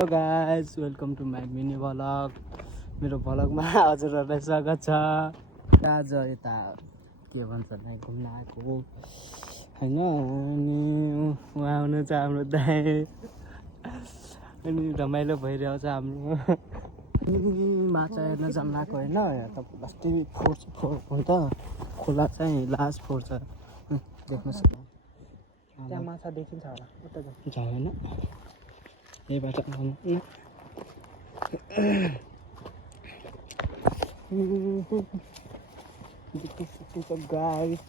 Hello guys, welcome to my mini vlog. मेरो भ्लगमा हजुरहरूलाई स्वागत छ। आज यता के भन्छ भने घुम्न आएको होइन, अनि उहाँ हुनुहुन्छ हाम्रो दाइ, अनि रमाइलो भइरहेको छ हाम्रो। माछा हेर्न जानु आएको होइन, यहाँ त लास्टै फोहोर हो नि त, खोला चाहिँ लास्ट फोहोर छ, देख्नुहोस् न त्यहाँ माछा देखिन्छ होला उता होइन, यही बाटो आउनु गाइस।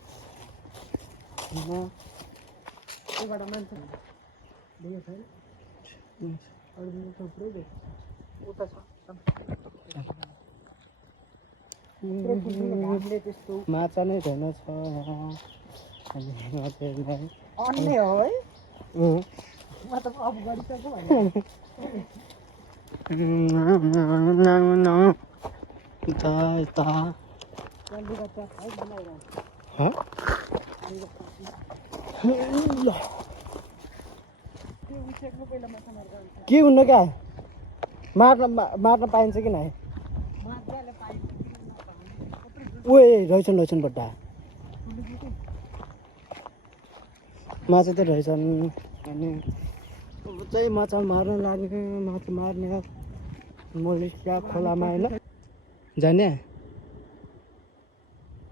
त्यहीबाट मान्छे देखेको छैन अरू थुप्रै देख्छ उता छ घामले त्यस्तो माछा नै छैन छ अन्य हो है मतलब अफ गरिसक्यो भने यता के हुन्न क्या, मार्न पाइन्छ कि नै? ओए रहेछन् बड्डा माछा त रहेछन्। अनि अब चाहिँ माछा मार्न लाग्ने, माछा मार्ने मलेसिया खोलामा होइन, जाने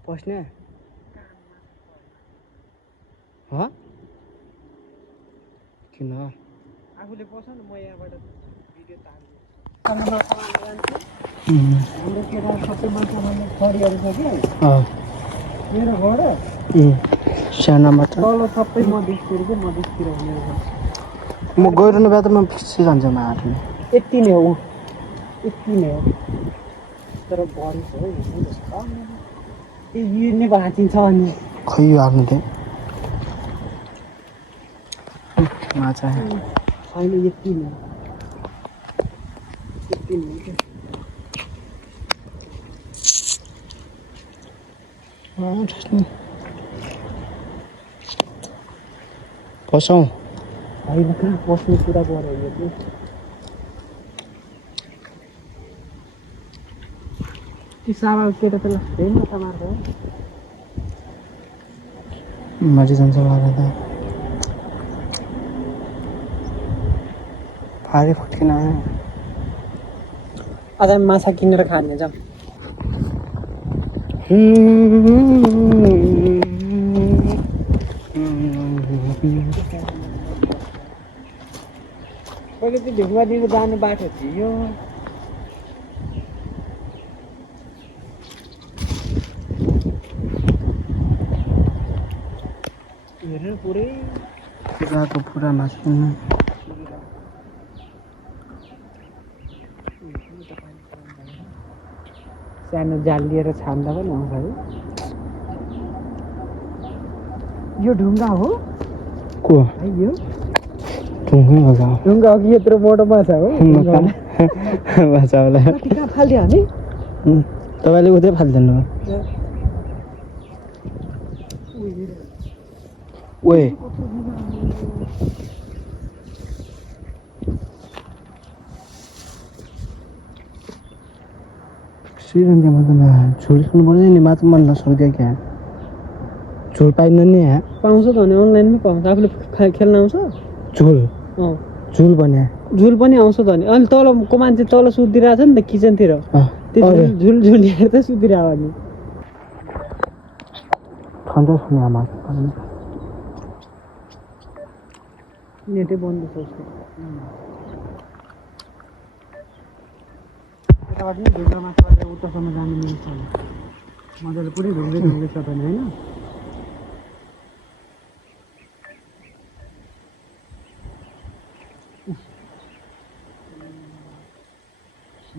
पस्ने किन आफूले पस न, म यहाँबाट भिडियो तान्छु। हाम्रो केटा सबै माछा मार्ने छरीहरू छ कि मेरो घर सानोमा त तल सबै मधेसतिर के मधेसतिर हो मेरो घर। म गइरहनु बेला त म फिक्सै जान्छ मार्ने, यति नै हो तर बढी छ है यो नै भाँचिन्छ। अनि खै यो हाल्नु थिएँ माछा छैन, यति नै पसौँ होइन कहाँ पस्ने कुरा गऱ्यो यो चाहिँ। ती सामा केटा त लास्टै माछा मार्छ मजा जान्छ मलाई त, भारी फुट्किन आयो। आज माछा किनेर खाने जाउँ। पहिले त्यो ढुङ्गातिर जाने बाटो थियो, हेर्नु पुरै पुरा मासु सानो जाल लिएर छान्दा पनि आउँछ है। यो ढुङ्गा हो को है, यो ढुङ्गा हो कि यत्रो मोटो माछा हो? माछा होला कहाँ फालिदियो हामी? तपाईँले उतै फालिदिनु भयो। ओए श्रीरङ्गमा त झोल खेल्नु पर्दैन नि, माछा मन नसक्यो क्या, झोल पाइन्न नि यहाँ। पाउँछ त भने अनलाइनमै पाउँछ, आफूले खेल्न आउँछ झोल भने झुल पनि आउँछ त भने। अनि तलको मान्छे तल सुतिरहेको छ नि त किचनतिर, त्यो झुल हेरेर त सुतिरहेको नि ठन्डा छ नि आमा, नेटै बन्द छ उसको। यताबाट नि ढुङ्गा माछाबाट उतासम्म जानु मिल्छ मजाले, पुरै ढुङ्गै छ त नि होइन।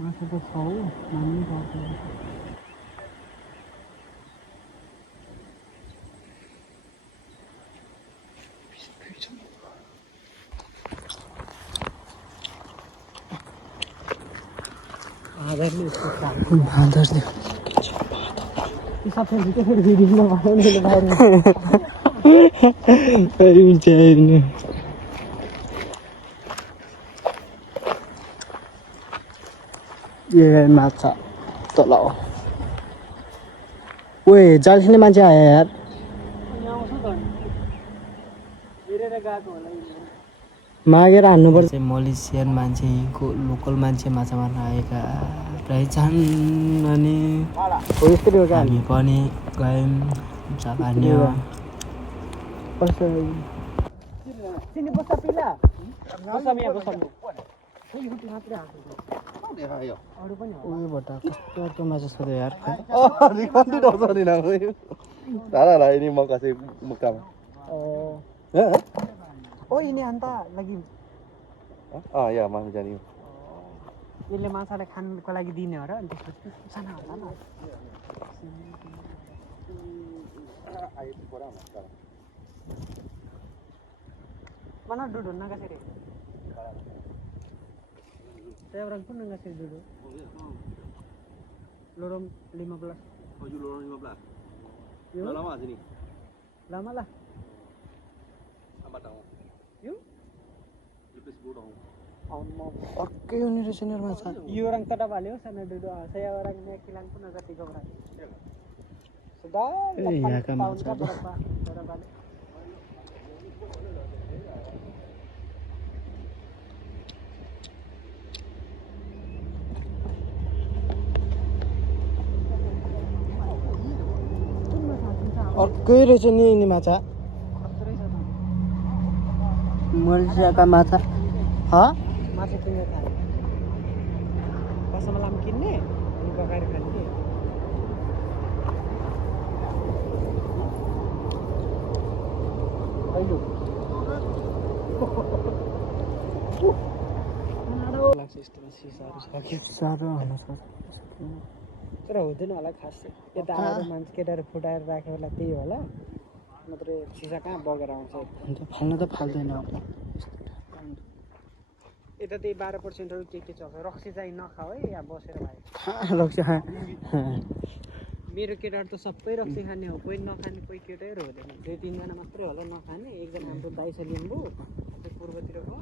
माछा त छ हौ, मान्नै पर्छ। आधारले यसको सबै भिडियोमा ए माछा तल हो ओए जाल मान्छे आयो यार मागेर हान्नुपर्छ मलेसियन मान्छे लोकल मान्छे माछा मार्न आएका रहेछन् अनि हामी पनि गयौँ जाल हान्यो कस्तो माछा छ त यार ini anta lagi ya masih jadi यसले माछालाई खानको लागि दिने हो र अनि त्यसपछि साना होला न mana duduk naga sini saya orang pun naga sini duduk lorong 15 lorong 15 Yuk. lama sini lama lah 4 tahun yuk lebih 10 tahun अर्कै हुने रहेछ नि माछा यो orang tada valeu sana duduk saya orang ini kilang pun agak 3 orang sudah 8 tahun ka berapa tada balik अर्कै रहेछ नि यिनी माछा मलेसियाका माछा माछा किनेर खाने कसमा लाम किन्ने अनि पकाएर खाने के अहिले लाग्छ यस्तोमा सिसाहरू सक्यो साह्रो हुन तर हुँदैन होला खास यता आएर मान्छे केटाहरू फुटाएर राख्यो होला त्यही होला मात्रै सिसा कहाँ बगेर आउँछ फाल्न त फाल्दैन यता त्यही 12%हरू के चल्छ रक्सी चाहिँ नखाऊ है यहाँ बसेर भाइ रक्सी मेरो केटाहरू त सबै रक्सी खाने हो कोही नखाने कोही केटाहरू हुँदैन 2-3 जना मात्रै होला नखाने एकजना हाम्रो दाइ छ लिम्बू त्यो पूर्वतिरको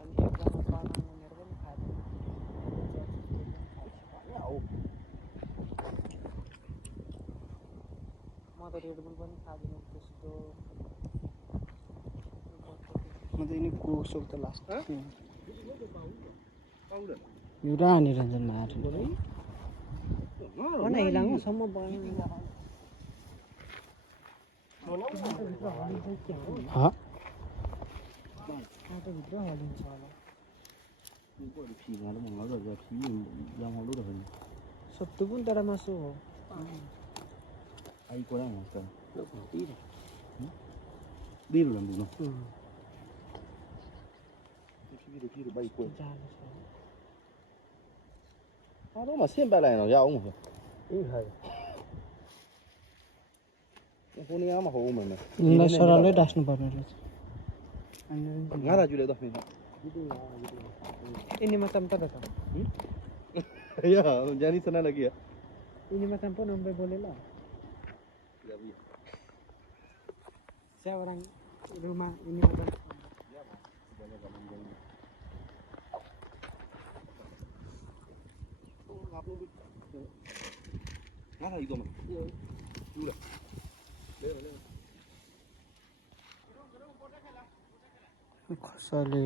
अनि एकजना बानाउनेहरू पनि खाँदैन म त रेडबुल पनि खाँदिनँ त्यस्तो म त यिनी कोक त लास्ट एउटा हानिरहन्छ मार भने हिलाउनुसम्म भयो काँटोभित्र हलिन्छ होला सत्तु पनि तर मासु हो ahí por ahí está dilo lan dilo kiri baik ko ano mà xem bài này nó giàu không hay cô ni ama ho mà यिनीलाई सरलै डास्नु पर्ने रहेछ ngara jule dah ni ini macam tadi tuh ya jadi sana lagi ya ini macam pun sampai boleh lah saya orang rumah ini macam ngara itu mah udah कसैले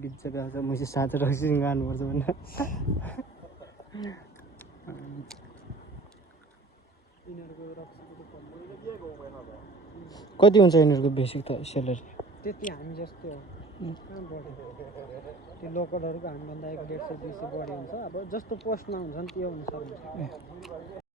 गीत जग्गा छ मैले साथ रक्सी गानुपर्छ भने कति हुन्छ यिनीहरूको बेसिक त स्यालेरी त्यति हामी जस्तो हो कहाँ बढी त्यो लोकलहरूको हामीभन्दा 100-150 बढी हुन्छ अब जस्तो पोस्टमा हुन्छ नि त्यो अनुसार हुन्छ